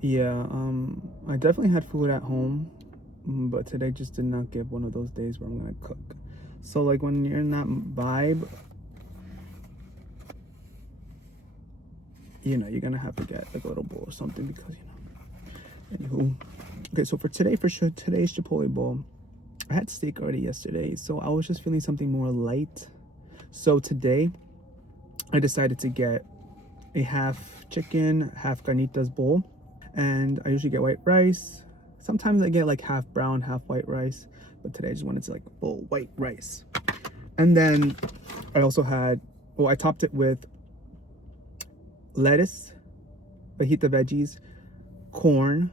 Yeah, I definitely had food at home, but today just did not get one of those days where I'm gonna cook. So like when you're in that vibe, you're gonna have to get like a little bowl or something because Anywho, okay. So for today, for sure, today's Chipotle bowl, I had steak already yesterday, so I was just feeling something more light. So today, I decided to get a half chicken, half carnitas bowl, and I usually get white rice. Sometimes I get like half brown, half white rice, but today I just wanted to like bowl white rice. And then I also had, I topped it with lettuce, fajita veggies, corn,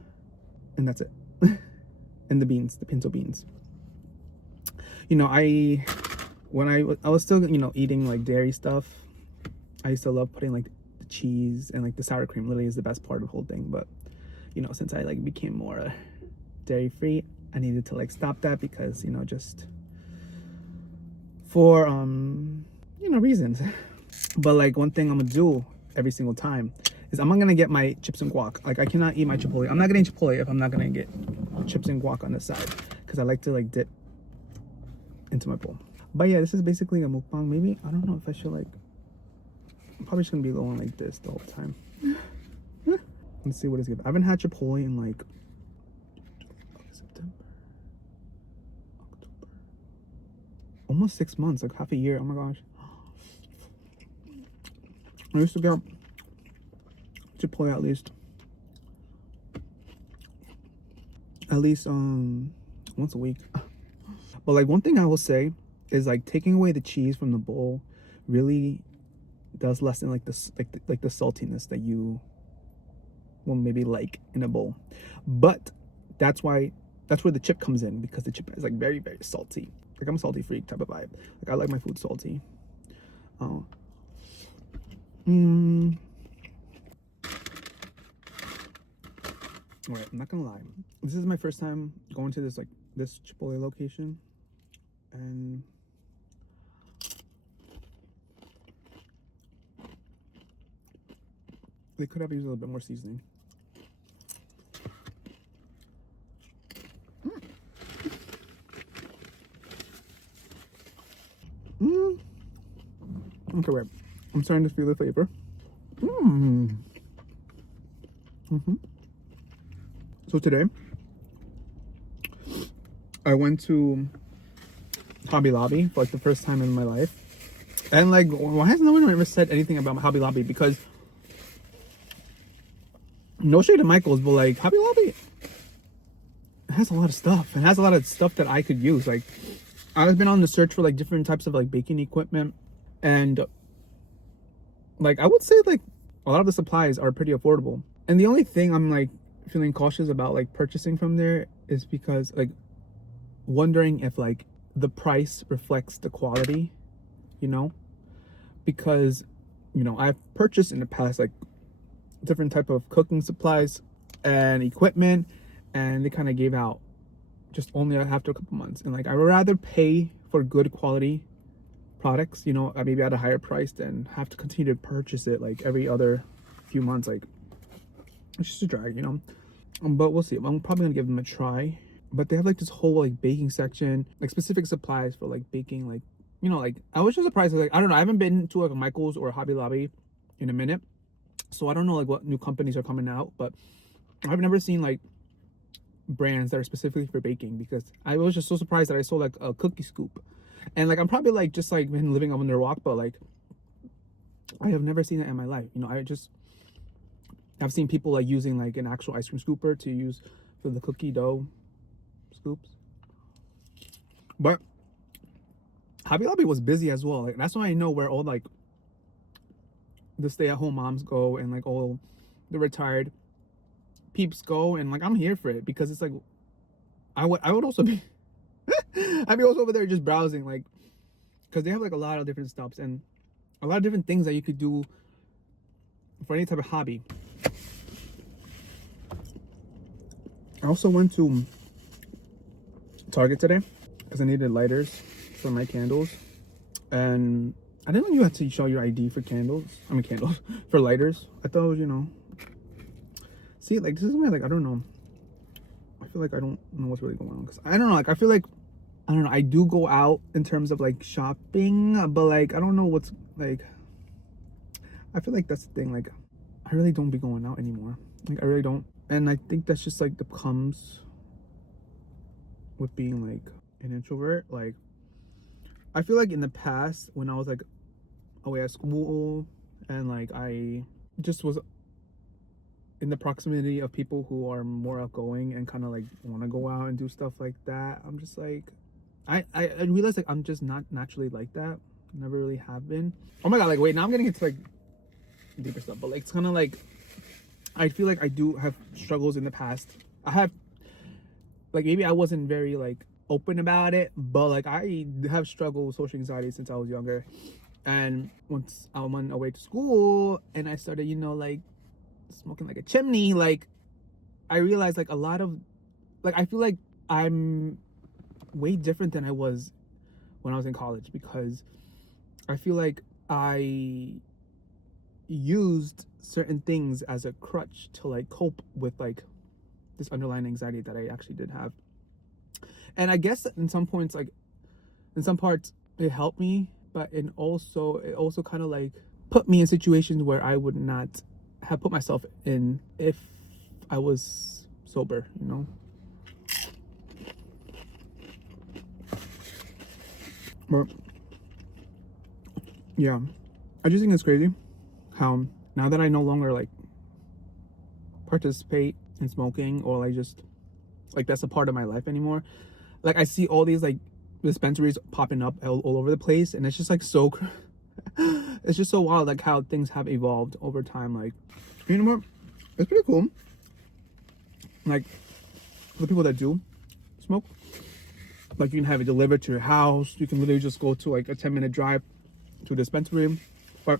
and that's it. And the beans, the pinto beans. When I was still, eating like dairy stuff, I used to love putting like the cheese and like the sour cream. Literally is the best part of the whole thing. But since I like became more dairy free, I needed to like stop that because just for reasons. But like one thing I'm gonna do every single time is I'm not gonna get my chips and guac. Like I cannot eat my Chipotle. I'm not getting Chipotle if I'm not gonna get chips and guac on the side because I like to like dip into my bowl. But yeah, this is basically a mukbang. Maybe I don't know if I should like. I'm probably just gonna be going like this the whole time. Let's see what it's given. I haven't had Chipotle in like September, October, almost 6 months, like half a year. Oh my gosh. I used to get Chipotle at least once a week. But like one thing I will say is like taking away the cheese from the bowl really does lessen like this like the saltiness that you will maybe like in a bowl. But that's where the chip comes in, because the chip is like very, very salty. Like I'm a salty freak type of vibe. Like I like my food salty. Oh. All right, I'm not gonna lie. This is my first time going to this Chipotle location, and they could have used a little bit more seasoning. Okay, wait. I'm starting to feel the flavor. So today, I went to Hobby Lobby for like the first time in my life. And like, why has no one ever said anything about Hobby Lobby? Because no shade to Michael's, but like Hobby Lobby has a lot of stuff. It has a lot of stuff that I could use. Like I've been on the search for like different types of like baking equipment, and like I would say like a lot of the supplies are pretty affordable. And the only thing I'm like feeling cautious about like purchasing from there is because like wondering if like the price reflects the quality, because I've purchased in the past like different type of cooking supplies and equipment, and they kind of gave out just only after a couple months. And like I would rather pay for good quality products, maybe at a higher price, than have to continue to purchase it like every other few months. Like it's just a drag, but we'll see. I'm probably gonna give them a try. But they have like this whole like baking section, like specific supplies for like baking. Like like I was just surprised. Like I don't know, I haven't been to like a Michael's or a Hobby Lobby in a minute, so I don't know like what new companies are coming out. But I've never seen like brands that are specifically for baking, because I was just so surprised that I saw like a cookie scoop. And like I'm probably like just like been living up under a rock, but like I have never seen it in my life. I've seen people like using like an actual ice cream scooper to use for the cookie dough scoops. But Hobby Lobby was busy as well. Like that's why I know where all like the stay-at-home moms go, and like all the retired peeps go, and like I'm here for it, because it's like I would also be I'd be also over there just browsing, like, because they have like a lot of different stuffs and a lot of different things that you could do for any type of hobby. I also went to Target today because I needed lighters for my candles, and I didn't know you had to show your ID for candles. I mean candles for lighters. I thought it was, See, like, this is why, like, I don't know. I feel like I don't know what's really going on. Because I don't know, like, I feel like, I don't know, I do go out in terms of, like, shopping. But, like, I don't know what's, like, I feel like that's the thing. Like, I really don't be going out anymore. Like, I really don't. And I think that's just, like, the comes with being, like, an introvert. Like, I feel like in the past, when I was, like, away at school, and, like, I just was in the proximity of people who are more outgoing and kind of, like, want to go out and do stuff like that, I'm just, like, I realized, like, I'm just not naturally like that. Never really have been. Oh my god, like, wait, now I'm getting into, like, deeper stuff. But, like, it's kind of, like, I feel like I do have struggles in the past. I have, like, maybe I wasn't very, like, open about it, but, like, I have struggled with social anxiety since I was younger. And once I went away to school and I started, you know, like, smoking like a chimney, like, I realized, like, a lot of, like, I feel like I'm way different than I was when I was in college, because I feel like I used certain things as a crutch to, like, cope with, like, this underlying anxiety that I actually did have. And I guess in some points, like, in some parts it helped me, but it also kind of, like, put me in situations where I would not have put myself in if I was sober, you know. But yeah, I just think it's crazy how now that I no longer, like, participate in smoking, or, like, just, like, that's a part of my life anymore, like, I see all these, like, dispensaries popping up all over the place, and it's just, like, so it's just so wild, like, how things have evolved over time. Like, you know what, it's pretty cool, like, for the people that do smoke, like, you can have it delivered to your house. You can literally just go to, like, a 10-minute drive to a dispensary. But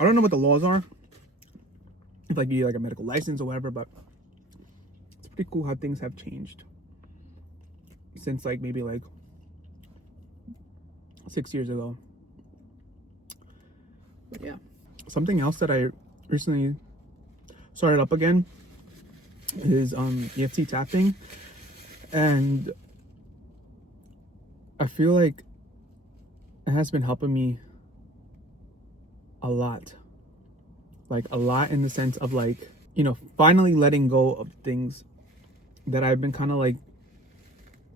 I don't know what the laws are, if, like, you need, like, a medical license or whatever. But it's pretty cool how things have changed since, like, maybe, like, 6 years ago. But yeah, something else that I recently started up again is EFT tapping, and I feel like it has been helping me a lot. Like, a lot in the sense of, like, you know, finally letting go of things that I've been kind of, like,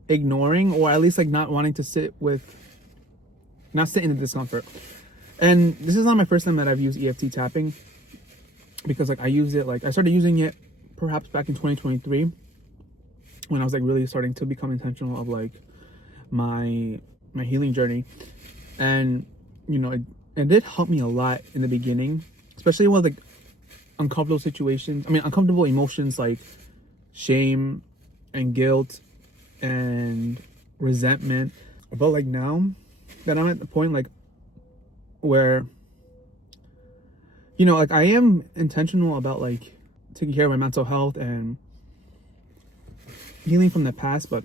ignoring, or at least, like, not wanting to sit in the discomfort. And this is not my first time that I've used EFT tapping, because, like, I started using it perhaps back in 2023, when I was, like, really starting to become intentional of, like, my healing journey. And, you know, it did help me a lot in the beginning, especially with, like, uncomfortable emotions, like shame and guilt and resentment. But, like, now that I'm at the point, like, where, you know, like, I am intentional about, like, taking care of my mental health and healing from the past, but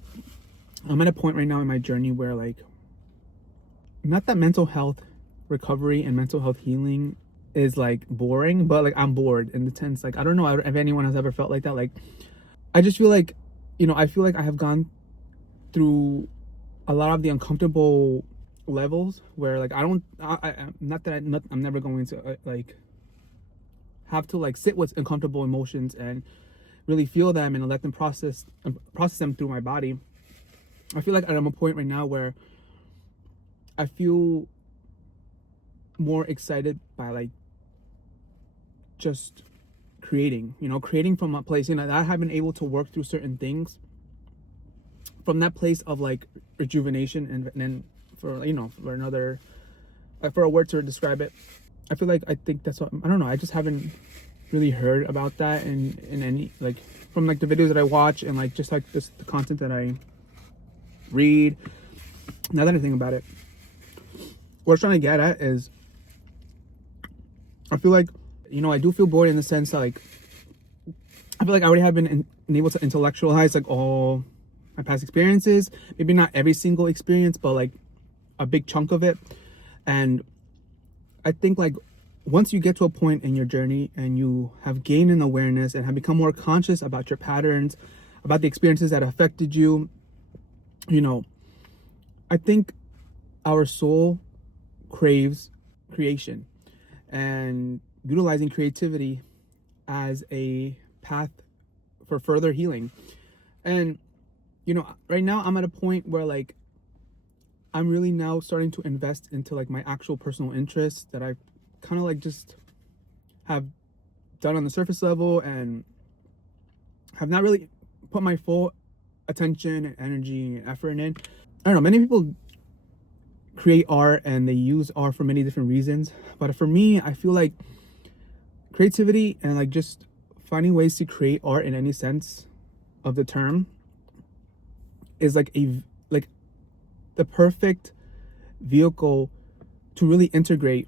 I'm at a point right now in my journey where, like, not that mental health recovery and mental health healing is, like, boring, but, like, I'm bored in the sense, like, I don't know if anyone has ever felt like that. Like, I just feel like, you know, I feel like I have gone through a lot of the uncomfortable levels where, like, I'm never going to like, have to, like, sit with uncomfortable emotions and really feel them and let them process them through my body. I feel like I'm at a point right now where I feel more excited by, like, just creating from a place, you know, that I have been able to work through certain things from that place of, like, rejuvenation. And then for, you know, for a word to describe it, I think that's what, I don't know, I just haven't really heard about that in any, like, from, like, the videos that I watch, and, like, just, like, the content that I read. Now that I think about it, what I'm trying to get at is, I feel like, you know, I do feel bored in the sense that, like, I feel like I already have been able to intellectualize, like, all my past experiences. Maybe not every single experience, but, like, a big chunk of it. And I think, like, once you get to a point in your journey and you have gained an awareness and have become more conscious about your patterns, about the experiences that affected you, you know, I think our soul craves creation and utilizing creativity as a path for further healing. And, you know, right now I'm at a point where like I'm really now starting to invest into like my actual personal interests that I kind of like just have done on the surface level and have not really put my full attention and energy and effort in. I don't know, many people create art and they use art for many different reasons, but for me, I feel like creativity and like just finding ways to create art in any sense of the term is like the perfect vehicle to really integrate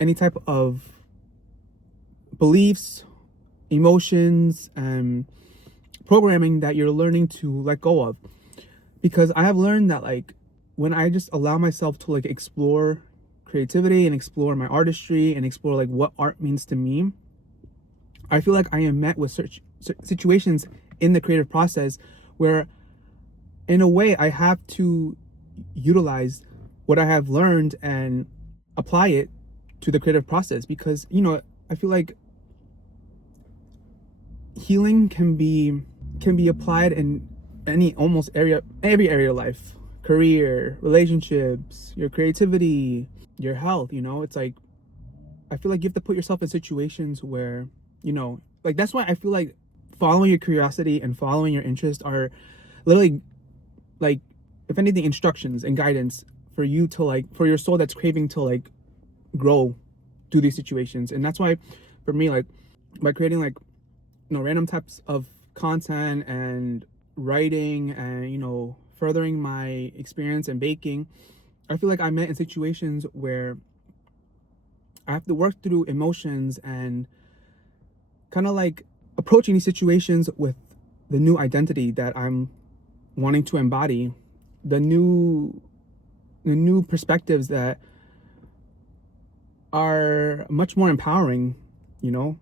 any type of beliefs, emotions, and programming that you're learning to let go of. Because I have learned that like when I just allow myself to like explore creativity and explore my artistry and explore like what art means to me, I feel like I am met with situations in the creative process where in a way I have to utilize what I have learned and apply it to the creative process. Because, you know, I feel like healing can be applied in every area of life: career, relationships, your creativity, your health. You know, it's like I feel like you have to put yourself in situations where, you know, like that's why I feel like following your curiosity and following your interest are literally like, if anything, instructions and guidance for you to like, for your soul that's craving to like grow through these situations. And that's why for me, like by creating like, you know, random types of content and writing and, you know, furthering my experience in baking, I feel like I'm met in situations where I have to work through emotions and kind of like approaching these situations with the new identity that I'm wanting to embody, the new perspectives that are much more empowering, you know,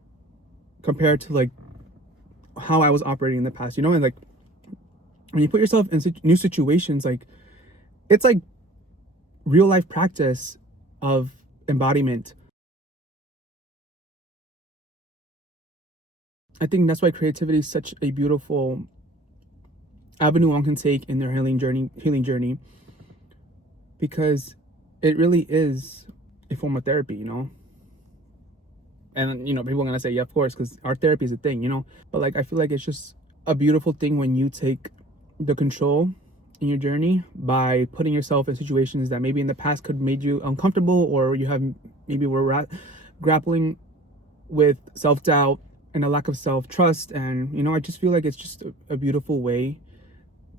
compared to like how I was operating in the past, you know. And like when you put yourself in new situations, like it's like real life practice of embodiment. I think that's why creativity is such a beautiful avenue one can take in their healing journey, because it really is a form of therapy, you know. And, you know, people are gonna say, yeah, of course, because art therapy is a thing, you know. But like I feel like it's just a beautiful thing when you take the control in your journey by putting yourself in situations that maybe in the past could have made you uncomfortable, or you have maybe were grappling with self-doubt and a lack of self-trust. And, you know, I just feel like it's just a beautiful way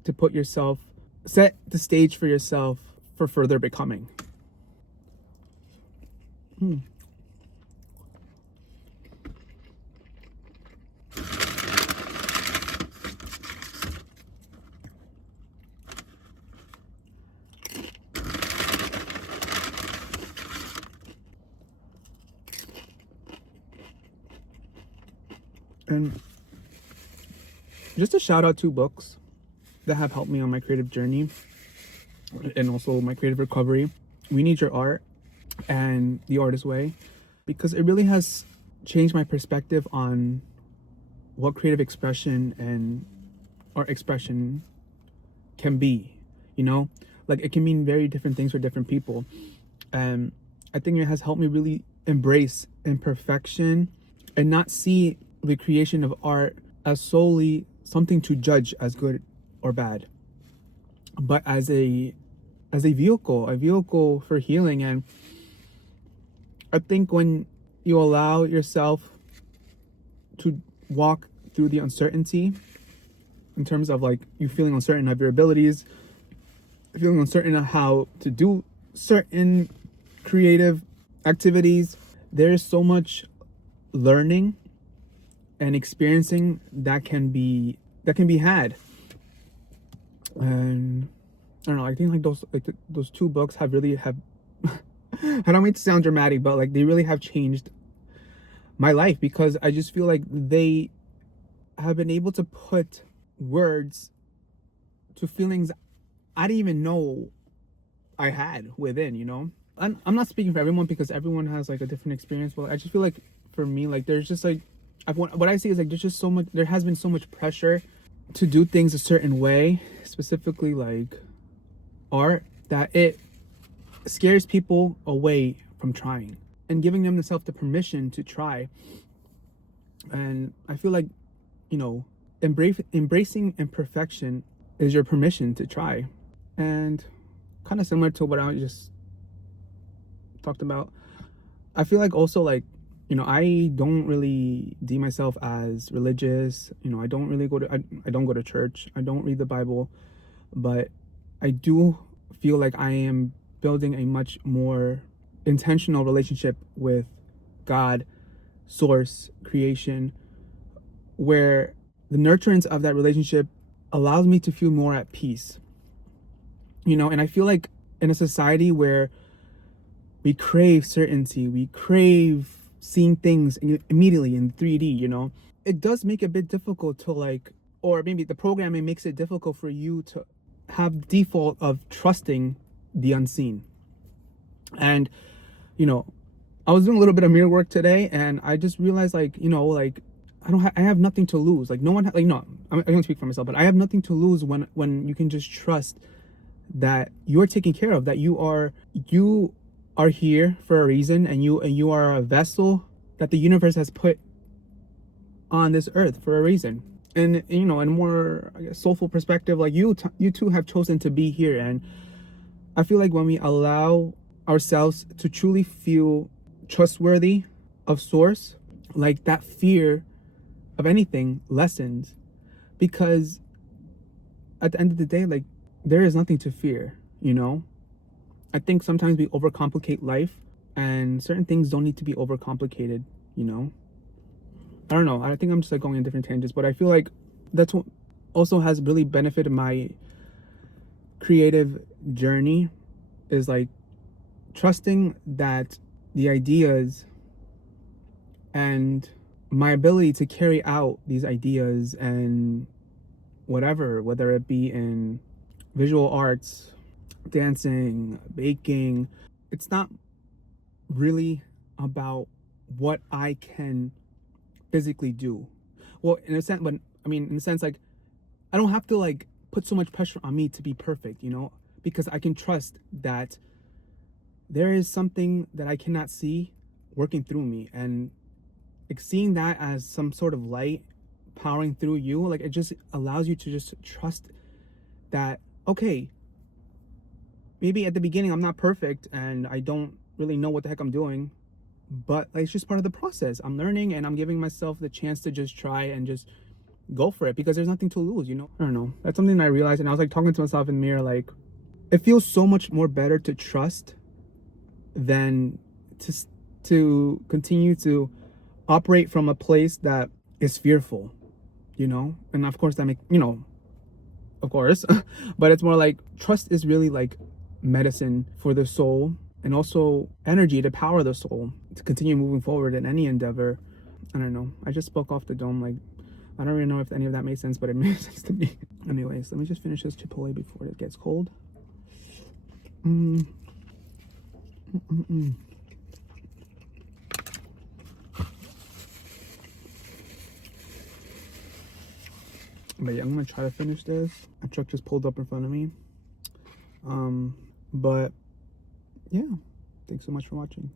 to put yourself, set the stage for yourself for further becoming. And just to shout out 2 books that have helped me on my creative journey and also my creative recovery: We Need Your Art and The Artist's Way, because it really has changed my perspective on what creative expression and art expression can be, you know. Like it can mean very different things for different people. And I think it has helped me really embrace imperfection and not see the creation of art as solely something to judge as good or bad, but as a vehicle for healing. And I think when you allow yourself to walk through the uncertainty, in terms of like you feeling uncertain of your abilities, feeling uncertain of how to do certain creative activities, there is so much learning and experiencing that can be had. And I don't know, I think like those 2 books have I don't mean to sound dramatic, but like they really have changed my life, because I just feel like they have been able to put words to feelings I didn't even know I had within, you know? I'm not speaking for everyone, because everyone has like a different experience, but I just feel like for me, like there's just like, what I see is like there's just so much, there has been so much pressure to do things a certain way, specifically like art, that it scares people away from trying and giving themselves the permission to try. And I feel like, you know, embracing imperfection is your permission to try. And kind of similar to what I just talked about, I feel like also like, you know, I don't really deem myself as religious. You know, I don't really I don't go to church. I don't read the Bible, but I do feel like I am building a much more intentional relationship with God, source, creation, where the nurturance of that relationship allows me to feel more at peace. You know, and I feel like in a society where we crave certainty, we crave seeing things immediately in 3D, you know, it does make it a bit difficult to like, or maybe the programming makes it difficult for you to have default of trusting the unseen. And, you know, I was doing a little bit of mirror work today, and I just realized, like, you know, like I have nothing to lose. Like no one, like, no, I don't speak for myself, but I have nothing to lose when you can just trust that you're taken care of, that you are here for a reason, and you are a vessel that the universe has put on this earth for a reason. And you know, in a more, I guess, soulful perspective, like you two have chosen to be here. And I feel like when we allow ourselves to truly feel trustworthy of source, like that fear of anything lessens, because at the end of the day, like there is nothing to fear, you know? I think sometimes we overcomplicate life, and certain things don't need to be overcomplicated, you know? I don't know. I think I'm just like going in different tangents, but I feel like that's what also has really benefited my creative journey, is like trusting that the ideas and my ability to carry out these ideas and whatever, whether it be in visual arts, dancing, baking, it's not really about what I can physically do. Well, in a sense, but I mean, in a sense, like I don't have to like put so much pressure on me to be perfect, you know, because I can trust that there is something that I cannot see working through me, and like seeing that as some sort of light powering through you, like it just allows you to just trust that, okay, maybe at the beginning I'm not perfect and I don't really know what the heck I'm doing, but like, it's just part of the process. I'm learning, and I'm giving myself the chance to just try and just go for it, because there's nothing to lose, you know? I don't know. That's something I realized, and I was like talking to myself in the mirror, like it feels so much more better to trust than to continue to operate from a place that is fearful, you know? And of course that make, you know, of course, but it's more like trust is really like medicine for the soul, and also energy to power the soul to continue moving forward in any endeavor. I don't know. I just spoke off the dome. Like, I don't really know if any of that made sense, but it made sense to me. Anyways, let me just finish this Chipotle before it gets cold. But yeah, I'm gonna try to finish this. A truck just pulled up in front of me. But yeah, thanks so much for watching.